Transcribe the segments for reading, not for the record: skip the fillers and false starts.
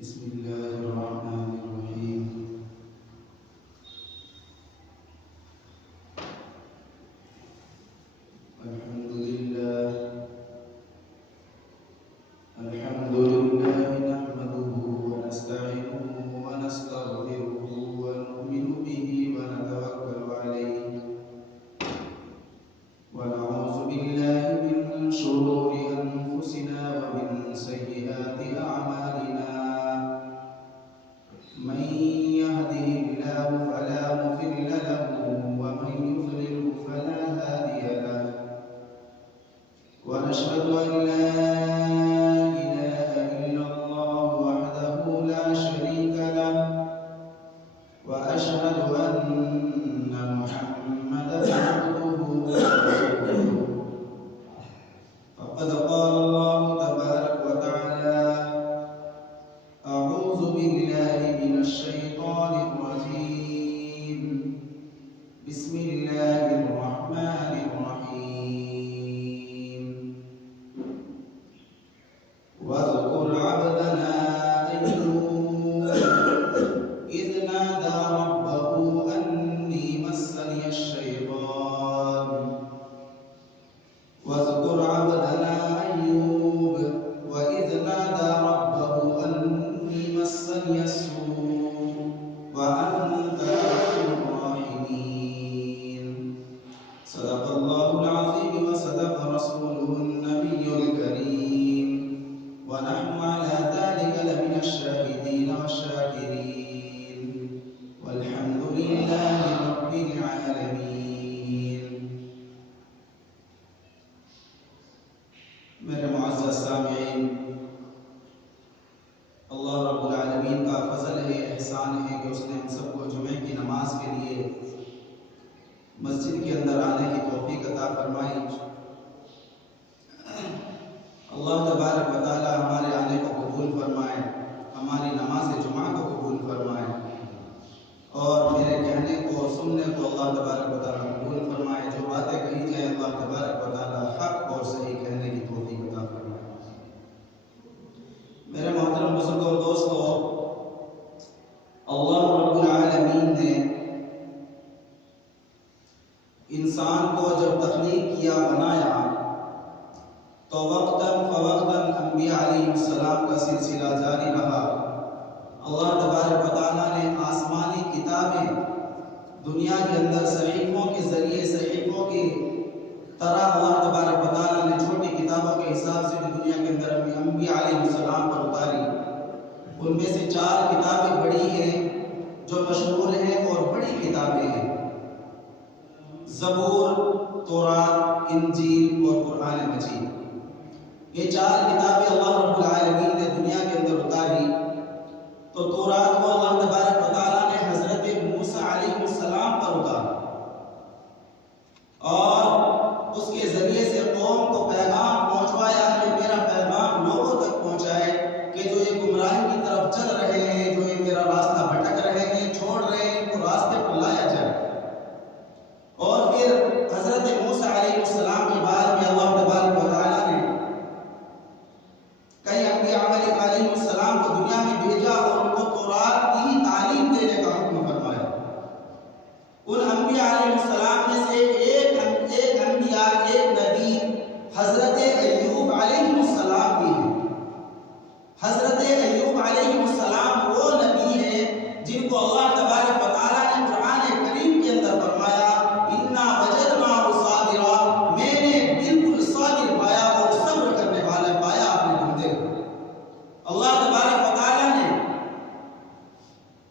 بسم الله الرحمن الرحيم. الحمد لله نحمده ونستعينه ونستغفره ونؤمن به ونتوكل عليه ونعوذ بالله من شرور أنفسنا ومن سيئات أعمالنا. من يهده الله فلا مضل له ومن يضلل فلا هادي له. ونشهد أن لا إله إلا الله وحده لا شريك له وأشهد أن محمدا عبده ورسوله. فقد قال الله تبارك وتعالى: أعوذ بالله من الشيطان الرجيم. بسم الله الرحمن الرحيم. واذكر عبدنا أيوب إذ نادى ربه أني مسني الشيطان. واذكر عبدنا أيوب وإذ نادى ربه أني مسني السوء وأنت أرحم الراحمين. صدق الله العظيم وصدق رسوله النبي الكريم ونحن على ذلك لمن الشاهدين والشاكرين والحمد لله رب العالمين. میرے معزز سامعین، اللہ رب العالمین کا فضل ہے، احسان ہے کہ اس نے ہم سب کو جمعہ کی نماز کے لیے مسجد کے اندر آنے کی توفیق عطا فرمائی۔ اللہ تبارک و تعالی ہمارے آنے کو قبول فرمائے، ہماری نماز جمعہ کو قبول فرمائے، اور میرے کہنے کو اور سننے کو اللہ تبارک و تعالی قبول فرمائے۔ جو باتیں کہی جائیں اللہ تبارک و تعالی حق اور صحیح کہنے کی توفیق عطا فرمائے۔ میرے محترم بزرگوں اور دوستوں، اللہ رب العالمین نے انسان کو جب تخلیق کیا، بنایا، تو وقتاً فوقتاً انبیاء علیہ السلام کا سلسلہ جاری رہا۔ اللہ تبارک و تعالیٰ نے آسمانی کتابیں دنیا کے اندر صحیفوں کے ذریعے، صحیفوں کی طرح اللہ تبارک و تعالیٰ نے چھوٹی کتابوں کے حساب سے بھی دنیا کے اندر انبیاء علیہ السلام پر اتاری۔ ان میں سے 4 کتابیں بڑی ہیں جو مشہور ہیں اور بڑی کتابیں ہیں: زبور، تورات، انجیل اور قرآن مجید۔ یہ 4 کتابیں اللہ رب العالمین نے دنیا کے اندر اتاری۔ تو تورات کو اللہ تبارک و تعالیٰ نے حضرت موسیٰ علیہ السلام پر اتارا اور اس کے ذریعے سے قوم کو پیغام پہنچوایا کہ میرا پیغام لوگوں تک پہنچائے کہ جو یہ گمراہی کی طرف چل رہے ہیں، جو یہ میرا راستہ بھٹک رہے ہیں، چھوڑ رہے ہیں، ان کو راستے پر لایا جائے۔ اور پھر حضرت موسیٰ علیہ السلام کے بعد میں اللہ تبارک و تعالیٰ نے کئی انبیاء علیہ السلام کو دنیا میں بھیجا اور ان کو تورات کی تعلیم دینے کا حکم فرمایا۔ ان انبیاء علیہ السلام میں سے ایک انبیاء، ایک نبی حضرت ایوب علیہ السلام بھی ہیں۔ حضرت ایوب علیہ السلام وہ نبی ہیں جن کو اللہ تبارک و تعالیٰ نے قرآن کریم کے اندر فرمایا: اِنَّا وَجَدْنَاهُ صَابِرًا، میں نے بالکل صابر پایا اور صبر کرنے والا پایا اپنے بندے کو۔ اللہ تبارک و تعالیٰ نے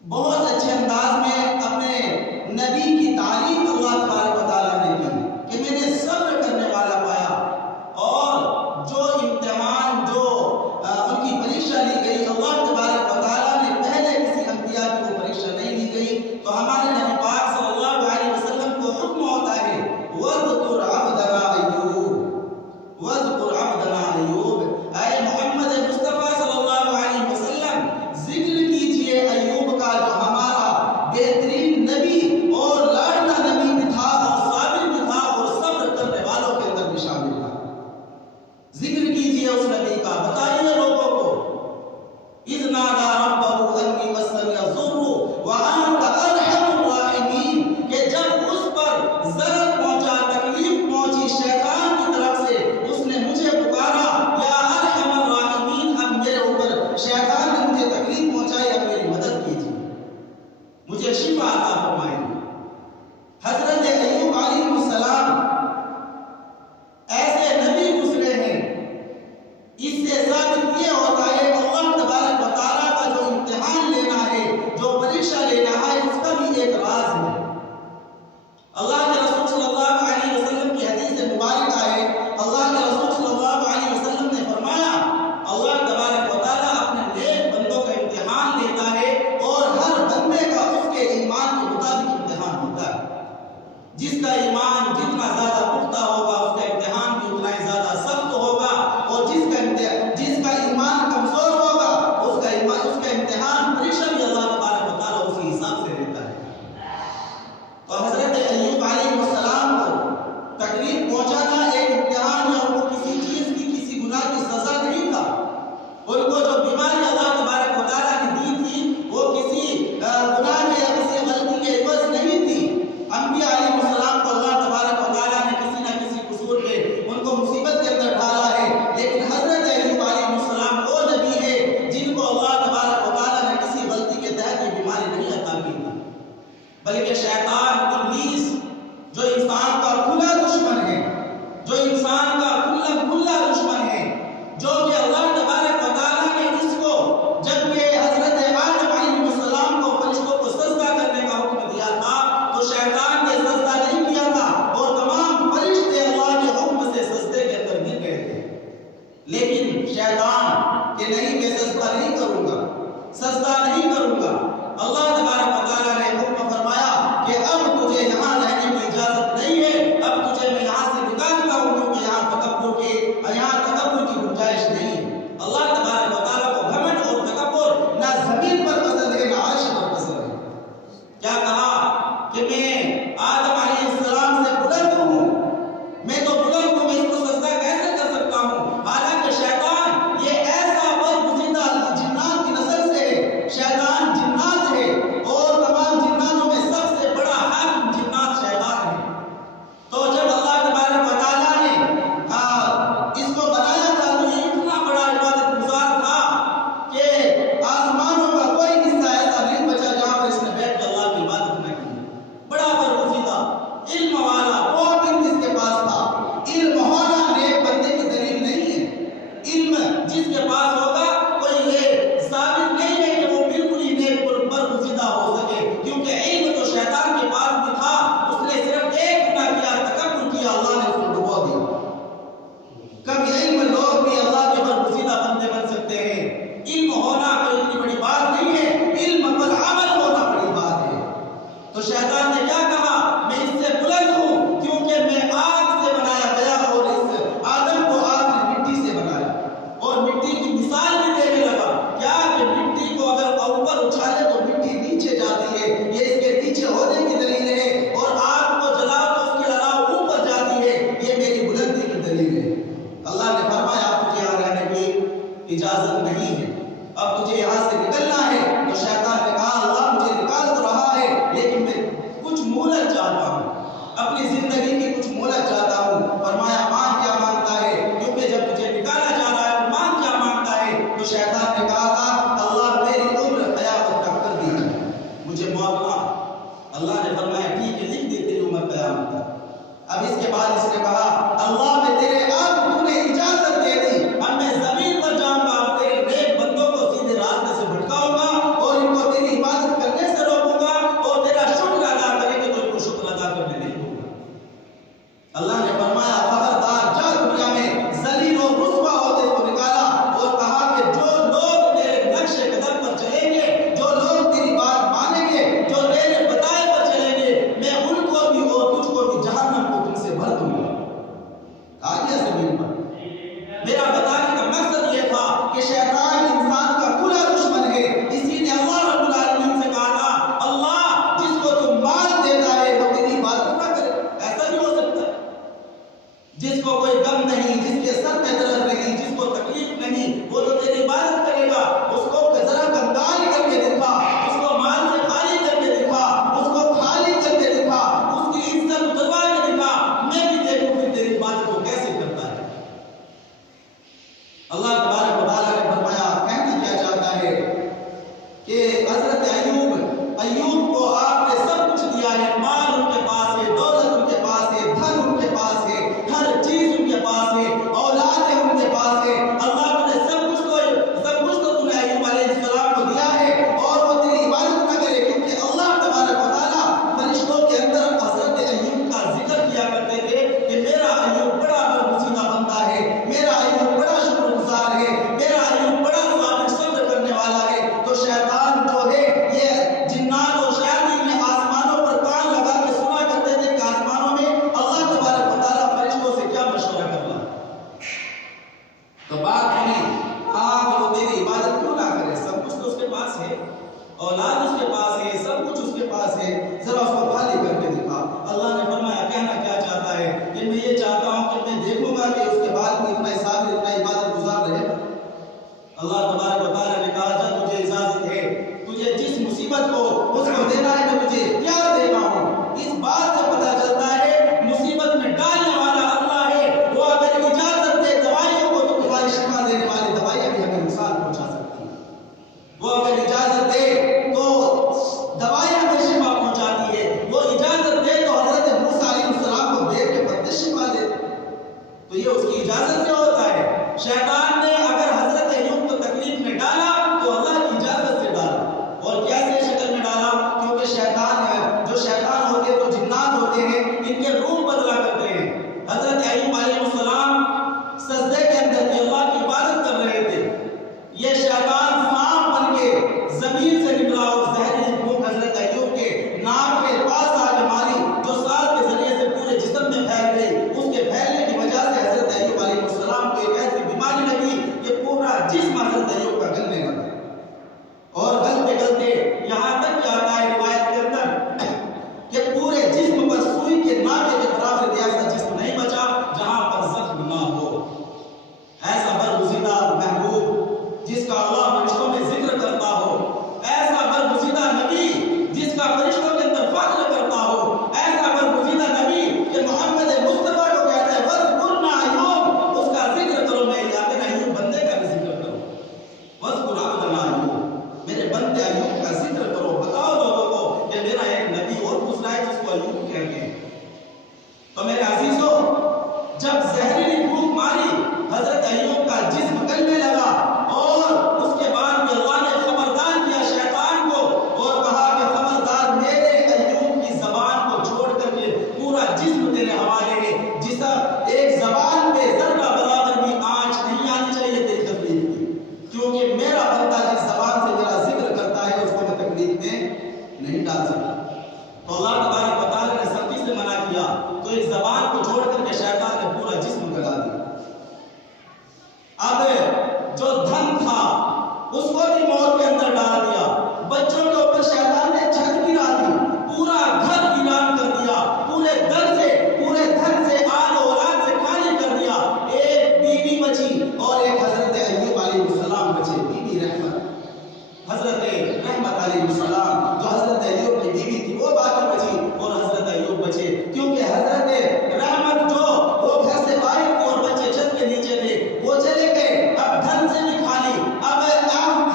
بہت اچھے انداز میں اپنے نبی کی تعلیم اللہ تبارک و تعالیٰ نے دی کہ میں نے صبر کرنے والا پایا، اور جو امتحان، جو ان کی پریکشا لی گئی، اللہ تبارک و تعالیٰ نے پہلے کسی انبیاء کی وہ پریکشا نہیں لی گئی۔ تو ہمارے نبی پاک صلی اللہ علیہ وسلم کو اللہ نے فرمایا اب تجھے یہاں رہنے کی اجازت نہیں ہے، اب تجھے یہاں سے نکلنا ہے۔ تو شیطان نے کہا اللہ مجھے نکال تو رہا ہے لیکن میں کچھ مہلت چاہتا ہوں، اپنی زندگی کی کچھ مہلت چاہتا ہوں۔ فرمایا مانگ کیا مانگتا ہے، کیونکہ جب تجھے نکالا جا رہا ہے مانگ کیا مانگتا ہے؟ تو شیطان نے کہا تھا اللہ میری عمر قیامت تک کر دی، مجھے موت نہ۔ اللہ نے فرمایا ٹھیک ہے لکھ دی تیری عمر قیامت تک۔ اب اس کے بعد اس نے کہا اللہ میں تیرے اب تو نے اجازت دے دی، اب میں زمین پر جاؤں گا، تیرے نیک بندوں کو سیدھے راستے سے بھٹکاؤں گا اور ان کو تیری عبادت کرنے سے روکوں گا اور تیرا شکر ادا کریں گے تو ان کو شکر ادا کرنے نہیں دوں گا۔ اللہ نے فرمایا خبردار جا دنیا میں ذلیل و رسوا ہوتے کو نکالا اور کہا کہ جو لوگ تیرے نقش قدم پر چلیں گے، جو لوگ تیری بات مانیں گے، جو تیرے بتائے پر چلیں گے، میں ان کو بھی اور تجھ کو بھی جہنم کو تم سے بھر دوں گا۔ آ گیا زمین پر۔ میرا بتانے کا مقصد یہ تھا کہ شیطان انسان کا کھلا دشمن ہے، اسی نے اللہ رب العالمین سے کہا تھا اللہ جس کو تم مال دیتا ہے وہ تیری عبادت نہ کرے، ایسا نہیں ہو سکتا۔ جس کو کوئی غم نہیں، جس کے سر میں درد نہیں، جس کو تکلیف نہیں، وہ تو تیری عبادت کرے گا۔ اس کو ذرا کنگال کر کے دکھا، اس کو مال سے خالی کر کے دکھا، اس کو خالی کر کے دکھا، اس کی عزت اتروا کے دکھا، میں بھی دیکھوں پھر تیری عبادت کو کیسے کرتا ہے۔ اللہ تبارک و تعالیٰ نے فرمایا کہنا کیا چاہتا ہے کہ حضرت ایوب کو آپ نے سب کچھ دیا ہے، مال ان کے پاس ہے، دولت ان کے پاس ہے، دھن ان کے پاس ہے، ہر چیز ان کے پاس ہے، اولاد ان کے پاس ہے۔ اللہ نے سب کچھ تو تم نے ایوب علیہ السلام کو دیا ہے اور وہ تیری عبادت نہ کرے، کیونکہ اللہ تبارک و تعالیٰ فرشتوں کے اندر حضرت ایوب کا ذکر کیا کرتے تھے کہ میرا ایوب بڑا برگزیدہ بندہ ہے، میرا ایوب بڑا شکر گزار ہے، میرا ایوب بڑا صبر کرنے والا ہے۔ تو شیطان جو ہے یہ جنات اور شیاطین نے آسمانوں پر کان لگا کے سنا کرتے تھے کہ آسمانوں میں اللہ تبارک و تعالیٰ فرشتوں سے کیا مشورہ کر رہا ہے۔ تو بات سنی کہ وہ تیری عبادت کیوں نہ کرے، سب کچھ تو اس کے پاس ہے، اولاد اس کے پاس ہے، سب کچھ اس کے پاس ہے، ذرا اس کو خالی کر کے دکھا۔ اللہ نے فرمایا کہنا کیا چاہتا ہے کہ میں یہ چاہتا ہوں کہ میں دیکھوں گا کہ اس کے بعد بھی اتنا صابر اتنا عبادت گزار رہے گا۔ اللہ تبارک و تعالیٰ نے کہا جب تجھے اجازت ہے، تجھے جس مصیبت کو اس کو دینا ہے میں تجھے اختیار دیتا ہوں۔ اس بات سے پتہ چلتا ہے مصیبت میں ڈالنے والا اللہ ہے، وہ اگر اجازت دے دوائیوں کو تو تمہاری شفا دینے والی دوائیاں بھی ہمیں نقصان پہنچا سکتی ہیں۔ وہ اگر اجازت دے تو دوائیاں ہمیں شفا پہنچاتی ہے، وہ اجازت دے تو حضرت موسیٰ علیہ السلام کو بیل کے پتے شفا دیتے، تو یہ اس کی اجازت سے ہوتا ہے۔ شیطان نے اگر حضرت ایوب کو تکلیف میں ڈالا تو اللہ کی اجازت سے ڈالا، اور کیسے شکل میں ڈالا؟ کیونکہ شیطان ہے، جو شیطان ہوتے تو جنات ہوتے ہیں، ان کے روح بدلا کرتے ہیں۔ حضرت ایوب علیہ السلام سجدے کے اندر بھی اللہ کی عبادت کر رہے تھے، یہ شیطان سانپ بن کے زمین سے نکلا اور زہریلی پھونک حضرت ایوب کے ناک کے پاس آ کے ماری، جو سانس کے ذریعے سے پورے جسم میں پھیل گئی۔ اس کے پھیلنے کی وجہ سے حضرت ایوب علیہ السلام کو ایک ایسی بیماری لگی کہ پورا جسم حضرت ایوب کا گلنے لگا، اور گلتے گلتے یہاں تک کہ آتا ہے روایت کے اندر کہ پورے جسم پر سوئی کے ناکے کے برابر بھی ایسا جسم نہیں بچا جہاں پر زخم نہ ہو۔ ایسا برگزیدہ محبوب جس کا اللہ فرشتوں میں ذکر کرتا ہو، ایسا برگزیدہ نبی جس کا فرشتوں کے اندر فخر کرتا ہو، ایسا برگزیدہ نبی کہ محمد مصطفیٰ کو کہتا ہے وَاذْكُرْنَا ایوب، اس کا ذکر کرو، میں اپنے ایوب بندے کا بھی ذکر کرو، وَاذْكُرْ عَبْدَنَا ایوب، میرے بندے ایوب کا ذکر کرو، بتاؤ لوگوں کو کہ میرا ایک نبی اور دوسرا ہے جس کو ایوب کہتے ہیں۔ تو میرے عزیزوں جب زہریلی پھونک ماری حضرت ایوب کا جسم گلنے لگا، اور اس کے بعد بھی اللہ نے خبردار کیا شیطان کو اور کہا کہ خبردار میرے ایوب کی زبان کو چھوڑ کر کے پورا جسم تیرے حوالے ہے، جس ایک زبان پہ ذرہ برابر بھی آنچ نہیں آنی چاہیے تیری تکلیف کی، کیونکہ میرا بندہ جس زبان سے میرا ذکر کرتا ہے اس کو میں تکلیف میں نہیں ڈال سکتا۔ تو اللہ تبارک و تعالیٰ نے سختی سے منع کیا، تو ایک زبان کو چھوڑ کر کے شیطان نے پورا جسم گلا دیا۔ اب جو دھن تھا اس کو بھی موت کے اندر ڈال دیا، بچوں کے اوپر شیطان نے چھت گرا دی، پورا گھر ویران کر دیا، پورے دھن سے آل اولاد سے خالی کر دیا، ایک بیوی حضرت رحمت علیہ السلام جو حضرت ایوب کی بیوی تھی وہ باقی بچی اور حضرت ایوب بچے، کیونکہ حضرت رحمت جو وہ گھر سے باہر تھی اور بچے چھت کے نیچے تھے، وہ چلے گئے، اب دھن سے بھی خالی، اب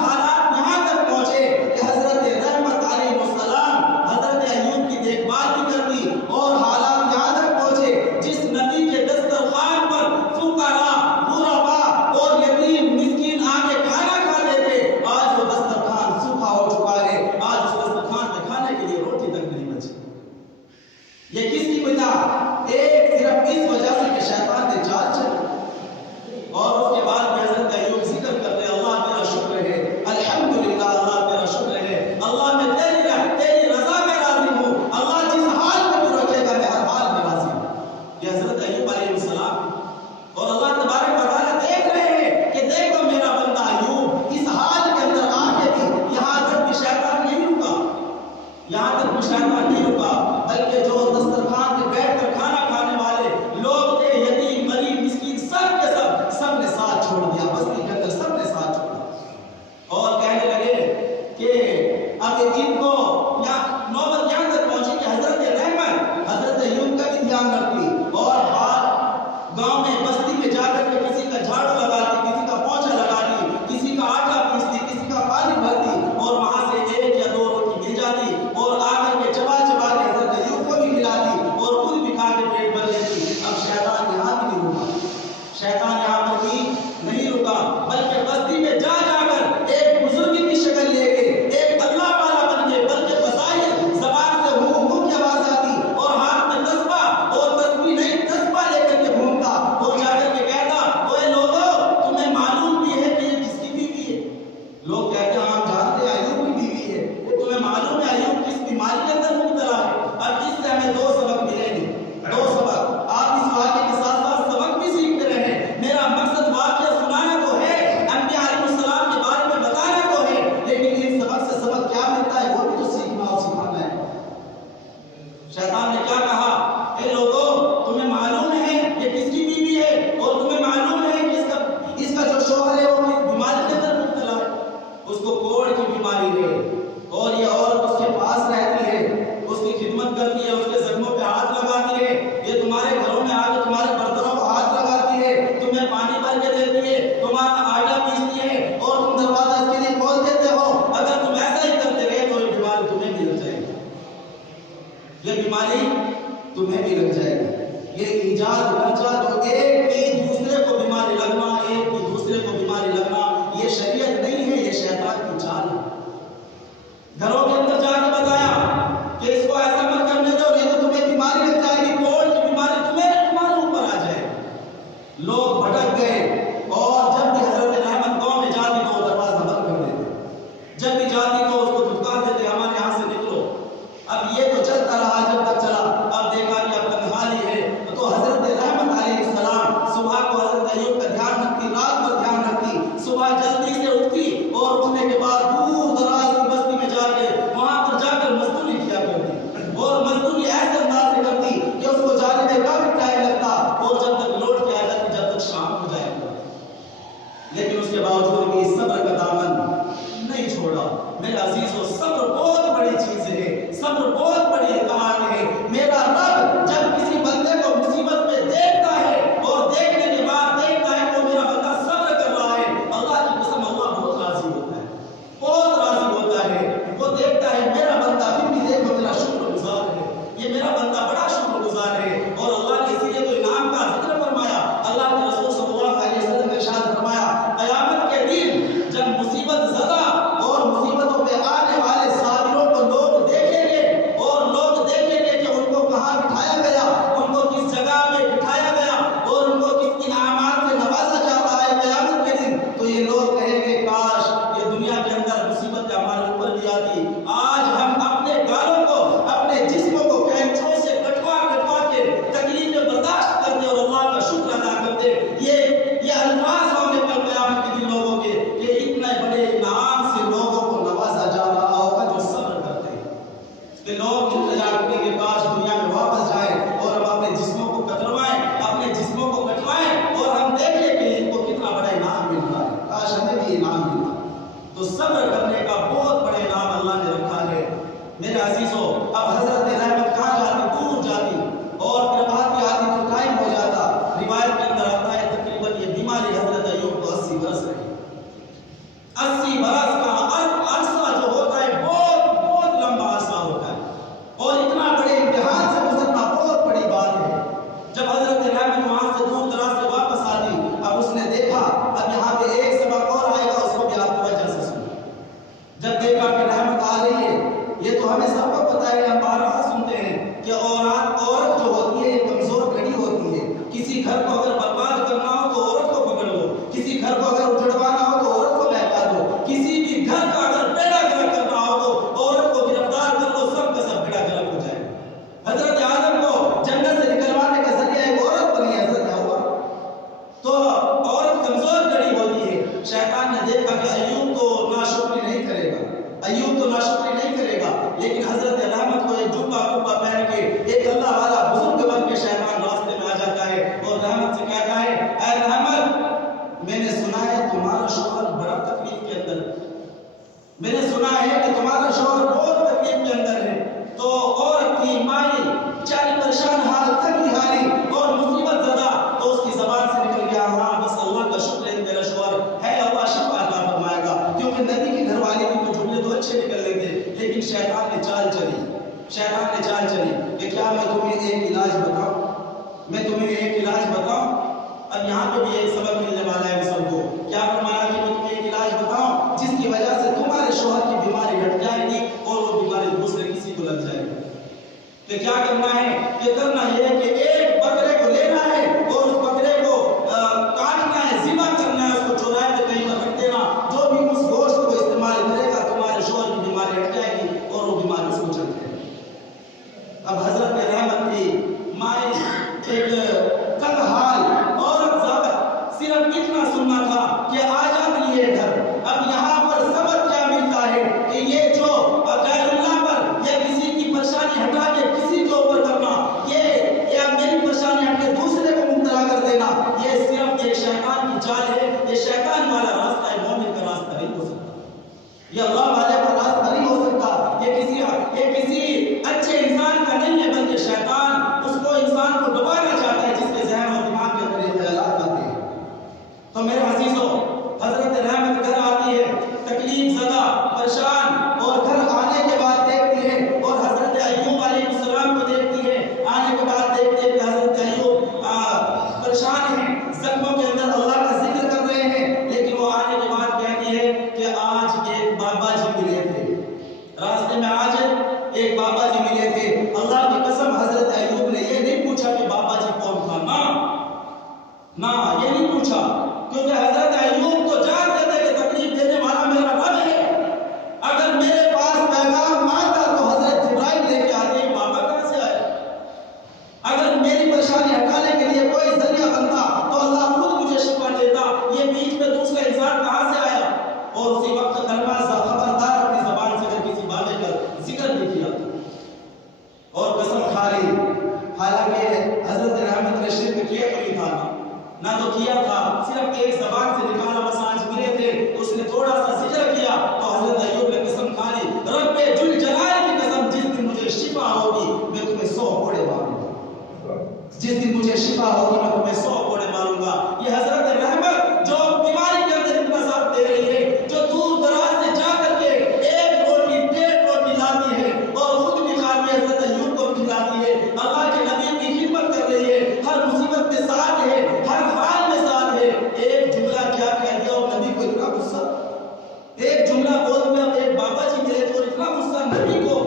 حالات یہاں تک پہنچے کہ حضرت رحمت علیہ السلام حضرت ایوب کی دیکھ بھال بھی کرتی، اور حالات یہاں تک پہنچے جس نبی کے دسترخوان پر فقراء غربا اور یتیم مسکین آ کے کھانا کھاتے تھے، آج وہ دسترخوان سوکھا ہو چکا ہے، آج اس دسترخوان پہ کھانے کے لیے روٹی تک نہیں بچی۔ یہ کس کی وجہ؟ ایک صرف اس وجہ سے کہ شیطان نے جال چلی، اور اس کے بعد میں حضرت ایوب ذکر کرتے ہیں اللہ تیرا شکر ہے، الحمدللہ اللہ تیرا شکر ہے، اللہ میں تیری رضا میں راضی ہوں، اللہ جس حال میں تو رکھے گا میں ہر حال میں راضی ہوں۔ یہ حضرت ایوب علیہ السلام، اور اللہ تبارک و تعالیٰ دیکھ رہے ہیں کہ دیکھو میرا بندہ ایوب اس حال کے اندر آ کے بھی یہاں تک بھی شیطان نہیں رکا، یہاں تک بھی شیطان نہیں رکا، بلکہ جو دسترخوان پہ بیٹھ کر کھانا کھانے والے لوگ تھے، یتیم غریب مسکین سب کے سب نے ساتھ چھوڑ دیا، بستی کے اندر سب نے ساتھ چھوڑا، اور کہنے لگے کہ اب ان کو نوبت یہاں تک پہنچی کہ حضرت رحمت حضرت ایوب کا بھی دھیان رکھتی، اور گاؤں میں بستی میں جا کر کے کسی کا جھاڑو لگاتی، کسی کا پوچھا لگاتی، کسی کا آٹا پیستی، کسی کا پانی بھرتی، اور وہاں سے 1 یا 2 روٹی مل جاتی، اور آ کر کے چبا چبا کے حضرت ایوب کو بھی کھلاتی اور خود بھی کھا کے پیٹ بھر لیتی۔ اب شیطان یہاں بھی نہیں رکا، شیطان یہاں پر بھی نہیں رکا، بلکہ بستی میں جا جا کر ایک بزرگ کی شکل لے کے ایک اللہ والا بن کے، بلکہ بظاہر زبان سے منہ کی آواز آتی اور ہاتھ میں تسبیح، اور تسبیح نہیں تسبیح لے کر کے گھومتا اور جا کر کے کہتا اوے لوگوں تمہیں معلوم بھی ہے کہ یہ کس کی بیوی ہے؟ لوگ کہتے ہیں ہم جانتے ہیں ایوب کی بیوی ہے، تمہیں معلوم ہے ایوب کس بیماری کے اندر مبتلا ہے؟ اب اس سے ہمیں 2 سبق ملیں گے، 2 سبق، آپ اس واقعے کے ساتھ ساتھ سبق بھی سیکھتے رہیں۔ میرا مقصد واقعہ سنانا تو ہے، انبیاء علیہ السلام کے بارے میں بتانا تو ہے، لیکن اس سبق سے سبق کیا ملتا ہے وہ بھی تو سیکھنا اور سکھانا ہے۔ شیطان نے کیا کہا؟ اے لوگوں تمہیں معلوم ہے یہ کس کی بیوی ہے، اور تمہیں معلوم ہے کہ اس کا جو شوہر ہے وہ کس بیماری کے اندر مبتلا ہے؟ اس کو کوڑ کی بیماری ہے، اور یہ عورت اس کے پاس رہتی ہے، اس کی خدمت کرتی ہے، اس کے زخموں پہ ہاتھ لگاتی ہے، یہ تمہارے گھروں میں آ کے تمہارے برتنوں کو ہاتھ لگاتی ہے، تمہیں پانی بھر کے دیتی ہے، تمہارا آٹا پیستی ہے، اور تم دروازہ اس کے لیے کھول دیتے ہو۔ اگر تم ایسا ہی کرتے رہے تو یہ بیماری تمہیں بھی لگ جائے گی، یہ بیماری تمہیں بھی لگ جائے گی۔ یہ ایجاد خرچہ جو ایک کی دوسرے کو بیماری لگنا، ایک کی دوسرے کو بیماری لگنا، یہ شریعت نہیں ہے، یہ شیطان کی چال ہے۔ گھروں کے اندر جا کے بتایا کہ اس کو ایسا مت کرنے دو، یہ تو تمہیں بیماری لگ جائے گی، کوڑ کی بیماری تمہارے اوپر آ جائے گی۔ لوگ بھٹک گئے، اور جب بھی حضرت رحمت گاؤں میں جاتی تو وہ دروازہ بند کر دیتے، جب بھی جاتی تو اس کو دھتکار دیتے ہمارے یہاں سے نکلو۔ اب یہ تو چلتا رہا جب تک چلا، اب دیکھا کہ اب تنہائی ہے تو حضرت رحمت علیہ السلام صبح کو حضرت ایوب کا دھیان رکھتی، رات کو دھیان رکھتی، صبح جلدی سے اٹھتی، اور اٹھنے کے بعد دور دراز کی بستی میں جا کے وہاں پر جا کر مزدوری کیا کرتی، اور مزدوری ایسے انداز سے کرتی کہ اس کو جانے میں کافی ٹائم لگتا، اور جب تک لوٹ کے آ جاتی جب تک شام ہو جائے گا، لیکن اس کے باوجود بھی صبر کا دامن نہیں چھوڑا۔ میرے عزیزو صبر بہت بڑی چیز ہے، صبر بہت بڑی کمال ہے۔ میرا رب جب کسی بندے کو مصیبت میں دیکھتا ہے اور دیکھنے کے بعد دیکھتا ہے کہ میرا بندہ صبر کر رہا ہے، اللہ کی قسم اللہ بہت راضی ہوتا ہے، بہت راضی ہوتا ہے۔ وہ دیکھتا ہے میرا بندہ پھر بھی دیکھو میرا شکر گزار ہے، یہ میرا بندہ بڑا شکر گزار ہے، اور اللہ نے اسی لیے تو انعام کا ذکر فرمایا۔ اللہ کے رسول صلی اللہ علیہ وسلم نے ارشاد فرمایا قیامت کے دن جب مصیبت زدہ اور مصیبتوں پہ آنے والے صابروں کو لوگ دیکھیں گے، اور شیطان نے دیکھا کہ ایوب تو ناشکری نہیں کرے گا، ایوب تو ناشکری نہیں کرے گا، لیکن حضرت رحمت کو ایک جبہ کبہ پہن کے ایک اللہ والا بزرگ بن کے شیطان راستے میں آ جاتا ہے اور رحمت سے کہتا ہے اے رحمت، میں نے سنا ہے تمہارا شوہر بڑا تکلیف کے اندر، میں نے سنا ہے کہ تمہارا شوہر بہت تکلیف کے اندر ہے۔ تو عورت کی مائی چاری پریشان حال تھکی حالی اور مصیبت زدہ، تو اس کی زبان سے نکل گیا ہاں بس اللہ کا شکر ہے میرا شوہر ہے، اللہ شفا عطا فرمائے گا، کیونکہ نبی کی گھر والی کی تو جملے تو اچھے نکل رہے تھے، لیکن شیطان نے چال چلی کہ کیا میں تمہیں ایک علاج بتاؤں، اب یہاں پہ بھی ایک سبق ملنے والا ہے سب کو، کیا فرمایا کہ میں تمہیں ایک علاج بتاؤں جس کی وجہ سے تمہارے شوہر کی بیماری ہٹ جائے گی اور وہ بیماری دوسرے کسی کو لگ جائے گی۔ کہ کیا کرنا ہے؟ کہ کرنا یہ ہے کہ ایک بکرے کو لینا ہے اور اس بکرے کو کاٹنا ہے، ذبح کرنا ہے، اس کو چوراہے پہ کہیں پر رکھ دینا، جو بھی اس گوشت کو استعمال کرے گا تمہارے شوہر کی بیماری ہٹ جائے گی اور وہ بیماری اس کو چل جائے گی۔ اب حضرت رحمت کی مائیں ایک کل حال عورت زیادہ صرف اتنا سننا تھا کہ آ جاتی ہے گھر۔ اب یہاں پر سبق کیا ملتا ہے کہ یہ جو غیر اللہ پر یا کسی کی پریشانی ہٹا کے کسی کے اوپر کرنا، یہ یا میری پریشانی ہٹ کے دوسرے کو مبتلا کر دینا، یہ صرف ایک شیطان کی چال ہے، یہ شیطان والا راستہ ہے، مومن کا راستہ نہیں ہو سکتا، یہ اللہ والے کا راستہ نہیں ہو سکتا، یہ کسی اچھے انسان کا نہیں ہے، بلکہ شیطان اس کو انسان کو ڈبانا چاہتا ہے جس کے ذہن اور دماغ کے اندر یہ خیالات آتے ہیں۔ تو میرے عزیزو، حضرت رحمت گھر آتی ہے تکلیف زدہ پریشان، اور گھر آنے کے بعد دیکھتی ہے اور حضرت ایوب علیہ السلام کو دیکھتی ہے، آنے کے بعد دیکھتی ہے کہ حضرت ایوب پریشان ہیں، زخموں کے اندر اللہ کا ذکر کر رہے ہیں، لیکن وہ آنے کے بعد کہتی ہے کہ آج ایک بابا جی ملے تھے راستے میں، آج ایک بابا جی ملے تھے، اللہ کی قسم حضرت ایوب نے یہ نہیں پوچھا کہ بابا جی کون تھا، نہ یہ نہیں پوچھا، کیونکہ حضرت ایوب تو جانتے تھے کہ تکلیف دینے والا میرا رب ہے، اگر میرے پاس پیغام آتا تو حضرت جبرائیل لے کے آتے، بابا کہاں سے آئے، اگر میری پریشانی ہٹانے کے لیے کوئی ذریعہ بنتا تو اللہ خود مجھے شفا دیتا، یہ بیچ میں دوسرا انسان کہاں سے آیا، اور اسی وقت کلمہ خبردار اپنی زبان سے اگر کسی بابے کا ذکر بھی کیا اور قسم کھا لی، حالانکہ حضرت رحمت نے شرک کیا تو نہیں تھا، نہ تو کیا تھا، صرف ایک زبان سے نکالا، بس آج ملے تھے، اس نے تھوڑا سا ذکر کیا تو حضرت ایوب نے قسم کھا لی، رب ذوالجلال کی قسم جس دن مجھے شفا ہوگی میں تمہیں 100 کوڑے ماروں گا، جس دن مجھے شفا ہوگی میں تمہیں 100 کوڑے ماروں گا۔ یہ حضرت رحمت جو بیماری کے اندر اتنا ساتھ دے رہی ہے، جو دور دراز سے جا کر کے ایک روٹی 1.5 روٹی لاتی ہے اور خود بھی کھاتی ہے، حضرت ایوب کو بھی کھلاتی ہے، اللہ کے نبی کی خدمت کر رہی ہے، ہر مصیبت کے ساتھ ہے، ہر حال میں ساتھ ہے، ایک جملہ کیا کہہ دیا اور نبی کو اتنا غصہ، ایک جملہ بول دیا، ایک بابا جی ملے تو اتنا غصہ نبی کو،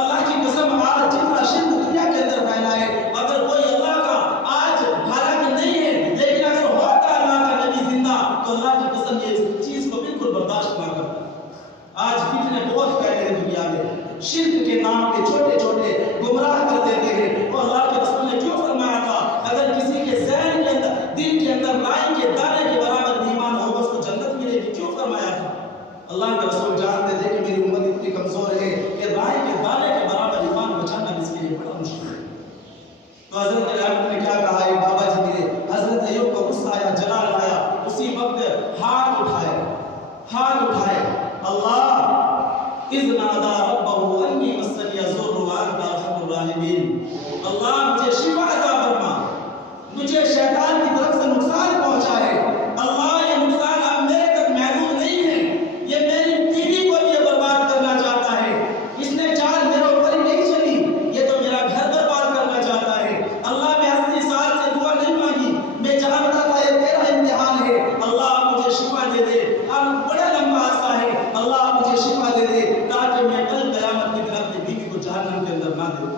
اللہ کی قسم آج جتنا شرک دنیا کے اندر پھیلا ہے، اگر کوئی اللہ کا آج حالانکہ نہیں ہے لیکن اگر ہوتا اللہ کا نبی زندہ تو اللہ کی قسم یہ اس چیز کو بالکل برداشت نہ کرتا۔ آج فتنے بہت پھیلے ہیں دنیا میں، شرک کے نام پہ چھوٹے چھوٹے گمراہ کر دیتے ہیں، اور اللہ کے رسول نے کیوں فرمایا تھا اگر کسی کے ذہن کے اندر دل کے اندر رائی کے دانے کے برابر ایمان ہوگا اس کو جنت ملے گی، کیوں فرمایا تھا؟ اللہ کے رسول جانتے تھے کہ میری امت اتنی کمزور ہے کہ رائی کے دانے کے برابر ایمان بچانا اس کے لیے بڑا مشکل ہے۔ تو حضرت رحمت نے کیا کہا، ایک بابا جی ملے، حضرت ایوب کو غصہ آیا، جلال آیا، اسی وقت ہاتھ اٹھائے، اللہ اذ نادى ربه انی مسنی الضر وانت ارحم الراحمین، اللہ مجھے شفا عطا فرما، مجھے شیطان کی طرف سے نقصان پہنچا ہے، اللہ یہ نقصان اب میرے تک محدود نہیں ہے، یہ میری بیوی کو بھی برباد کرنا چاہتا ہے، اس نے چال میرے اوپر ہی نہیں چلی، یہ تو میرا گھر برباد کرنا چاہتا ہے، اللہ میں 80 سال سے دعا نہیں مانگی، میں جانتا تھا یہ تیرا امتحان ہے، اللہ مجھے شفا دے دے، اب بڑا لمبا عرصہ ہے، اللہ مجھے شفا دے دے تاکہ میں کل قیامت کے دن اپنی بیوی کو جہنم کے اندر نہ دوں،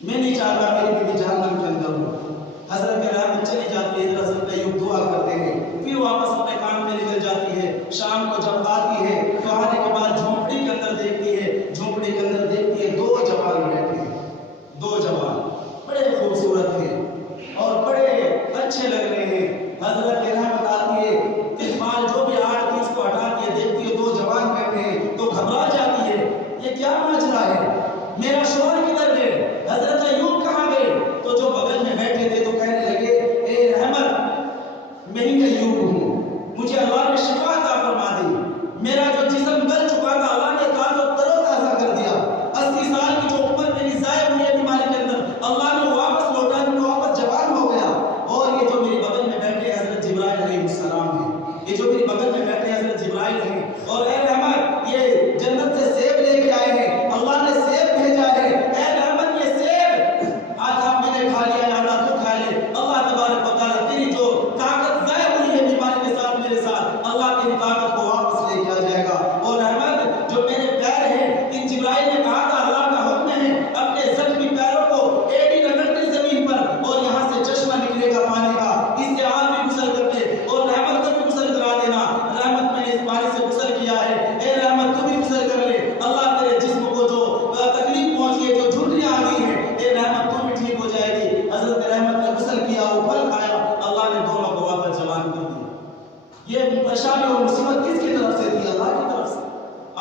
میں نہیں چاہتا میری بیوی جہنم کے اندر ہو۔ حضرت رحمت چلی جاتی ہے، حضرت ایوب دعا کرتے ہیں، پھر واپس اپنے کام میں نکل جاتی ہے، شام کو جب آتی ہے تو آنے کے بعد جھونپڑی کے اندر دیکھتی ہے، جھونپڑی کے اندر دیکھتی ہے 2 جوان بیٹھے ہیں، 2 جوان بڑے خوبصورت ہیں اور بڑے اچھے لگ رہے ہیں، حضرت رحمت آتی ہے، نبی ایوب ہوں، مجھے اللہ نے شفا عطا فرما دی، میرا جو جسم گل چکا تھا اللہ نے تازہ تر و تازہ کر دیا، 80 سال کی جو عمر میری ضائع ہوئی ہے بیماری کے اندر اللہ نے واپس لوٹا دی، واپس جوان ہو گیا۔ اور یہ جو میری بغل میں بیٹھے حضرت جبرائیل علیہ السلام ہیں، یہ جو میری بغل میں بیٹھے حضرت جبرائیل ہیں، اور اے رحمت یہ جنت سے سیب لے کے آئے ہیں، اللہ نے سیب بھیجا ہے، اے رحمت یہ سیب آدھا میں نے کھا لیا آدھا تو کھا لے، اللہ تبارک و تعالیٰ تیری جو طاقت ضائع ہوئی ہے بیماری کے ساتھ میرے ساتھ، اللہ تیری طاقت کو واپس لے کے آ جائے گا۔ اور رحمت جو میرے پیر ہیں، ان جبرائیل نے کہا تھا اللہ کا حکم ہے اپنے زخمی پیروں کو ایڑی رگڑ زمین پر اور یہاں سے چشمہ نکلے گا پانی کا، اس سے آپ بھی غسل کرتے اور رحمت کو بھی غسل کرا دینا۔ رحمت میں نے اس پانی سے غسل کیا ہے، اے رحمت تو بھی غسل کر لے، اللہ تیرے جسم کو جو تکلیف پہنچی ہے، جو جھرریاں آ گئی ہیں، اے رحمت تو بھی ٹھیک ہو جائے گی۔ حضرت رحمت نے غسل کیا، وہ پھل کھایا، اللہ نے دونوں کو واپس جوان کر دیا۔ یہ پریشانی اور مصیبت کس کی طرف سے تھی؟ اللہ کی طرف سے۔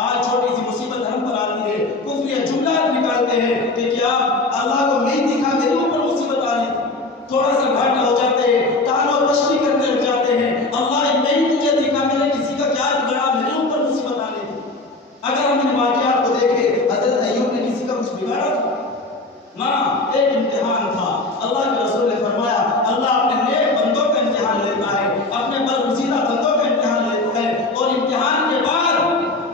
آج چھوٹی سی مصیبت ہم پر آتی ہے، کفری جملات نکالتے ہیں کہ کیا اللہ کو نہیں دکھا میرے اوپر مصیبت آنی تھی، تھوڑا سا گھاٹا ہو جاتے ہیں، تانو تشبیہ کرتے رہ جاتے ہیں، اللہ نہیں تجھے دکھا میرے کسی کا کیا بگڑا میرے اوپر مصیبت آنی تھی۔ اگر ہم ان واقعات کو دیکھیں، حضرت ایوب نے کسی کا کچھ بگاڑا تھا؟ نہ، ایک امتحان تھا۔ اللہ کے رسول نے فرمایا اللہ اپنے نیک بندوں کا امتحان لیتا ہے، اپنے برگزیدہ بندوں کا امتحان لیتا ہے، اور امتحان کے بعد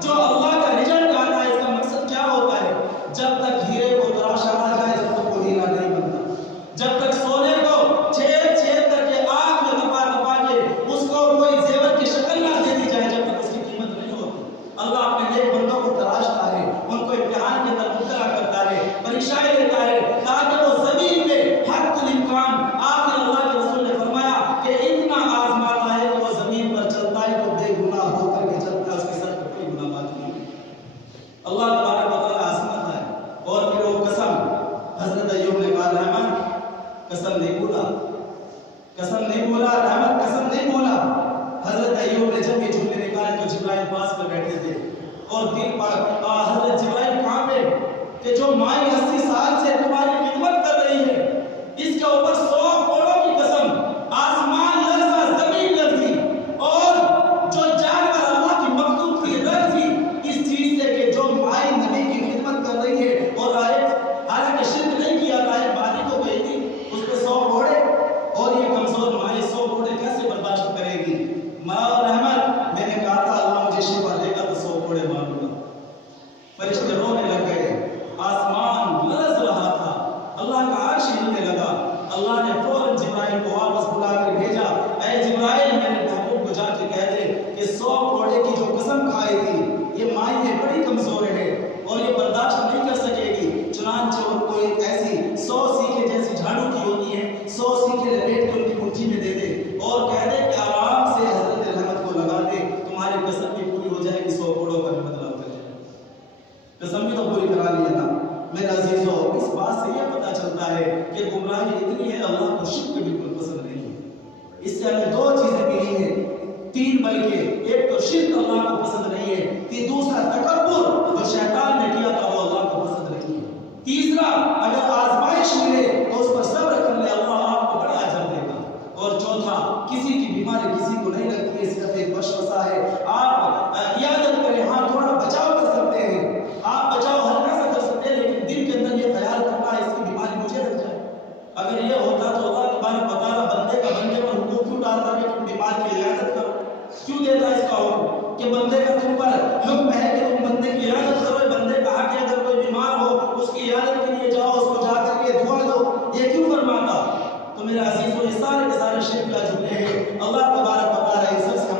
جو اللہ کا رزلٹ آتا ہے اس کا مقصد کیا ہوتا ہے؟ جب تک ہیرے کو تراشا نہ جائے جب تک وہ ہیرا نہیں بنتا، جب تک سونے کو چھید چھید کر کے آگ میں دبا دبا کے اس کو کوئی زیور کی شکل نہ دے دی جائے جب تک اس کی قیمت نہیں ہوتی۔ اللہ اپنے نیک بندوں کو تراشتا ہے، ان کو امتحان کے اندر مبتلا کرتا ہے، پریشانی دیتا ہے، تاکہ وہ زمین پہ حق الامکان آخر اللہ کے رسول نے فرمایا کہ اتنا آزماتا ہے کہ وہ زمین پر چلتا ہے تو بے گناہ ہو کر کے چلتا ہے، اس کے سر پر کوئی گناہ باقی نہیں۔ اللہ تبارک و تعالیٰ آزماتا ہے۔ اور پھر وہ قسم حضرت ایوب نے کہا رحمت قسم نہیں بولا، قسم نہیں بولا، رحمت قسم نہیں بولا۔ حضرت ایوب نے جب یہ جملے نکالے تو جبرائیل پاس پر بیٹھے تھے اور دل پر حضرت جبرائیل کہاں پہ کہ جو مائی 80 سال سے تمہاری خدمت کر رہی ہے، اس کے اوپر 100 کوڑوں کی قسم، آسمان لرزا زمین لرزی اور جو جانور اللہ کی مخلوق کی لرزی اس چیز سے کہ جو مائی نبی کی خدمت کر رہی ہے اور حالانکہ شرک نہیں کیا تھا، ایک باری کو گئی تھی، اس پہ 100 گھوڑے اور یہ کمزور مائی 100 گھوڑے کیسے برداشت کرے گی؟ رحمت میں نے کہا تھا اللہ مجھے شفا دے گا تو 100 گھوڑے مانوں گا۔ فرشتے رونے لگ گئے، آسمان لرز رہا تھا، اللہ کا عرش ہلنے لگا۔ اللہ نے فوراً جبرائیل کو واپس بلا کر بھیجا، اے جبرائیل میرے محبوب کو جا کے کہہ دے کہ 100 گھوڑے کی جو قسم کھائی تھی یہ مائی ہے بڑی کمزور ہے اور یہ برداشت نہیں کر سکے گی، چنانچہ ان کو ایک ایسی 100 سیکھیں جیسی جھاڑو کی ہوتی ہے، 100 سیکھیں لپیٹ کے ان کی مٹھی میں دے دے اور کہہ دے کہ آرام سے حضرت رحمت کو لگا دے، تمہاری قسم بھی پوری ہو جائے گی، 100 گھوڑوں کا بھی بدلا ہو جائے گا۔ قسم بھی تو پوری کرا لی ہے نا میرے عزیزو۔ اس بات سے یہ پتہ چلتا ہے کہ گمراہی اتنی ہے اللہ کو شرک بالکل پسند نہیں ہے۔ اس سے ہمیں 2 چیزیں ملی ہیں، 3 بلکہ، ایک تو شرک اللہ کو پسند نہیں ہے، دوسرا تکبر جو شیطان نے کیا تھا وہ اللہ کو پسند نہیں ہے، تیسرا اگر آزمائش ملے تو اس پر صبر کر لے اللہ آپ کو بڑا اجر دے گا، اور چوتھا کسی کی بیماری کسی کو نہیں لگتی ہے، صرف ایک وسوسہ ہے، آپ عیادت کریں، ہاں تھوڑا بچاؤ کر سکتے ہیں، آپ بچاؤ ہلکا سا کر سکتے ہیں، لیکن دل کے اندر یہ خیال کرنا ہے اس کی بیماری مجھے لگ جائے۔ اگر یہ ہوتا تو اللہ تبارک و تعالیٰ بندے کا بندے پر حکم کیوں ڈالتا کہ تم بیمار کی عیادت کرو؟ کیوں دیتا اس کا حکم کہ بندے کا تم پر حکم ہے کہ تم بندے کی عیادت کرو؟ بندے کا حق ہے اگر کوئی بیمار ہو اس کی عیادت کے لیے جاؤ، اس کو جا کر کے دعا دو، یہ کیوں فرماتا؟ تو میرا عزیزو یہ سارے کے سارے شرک کا جملے ہیں۔ اللہ تبارک و تعالیٰ ان سب سے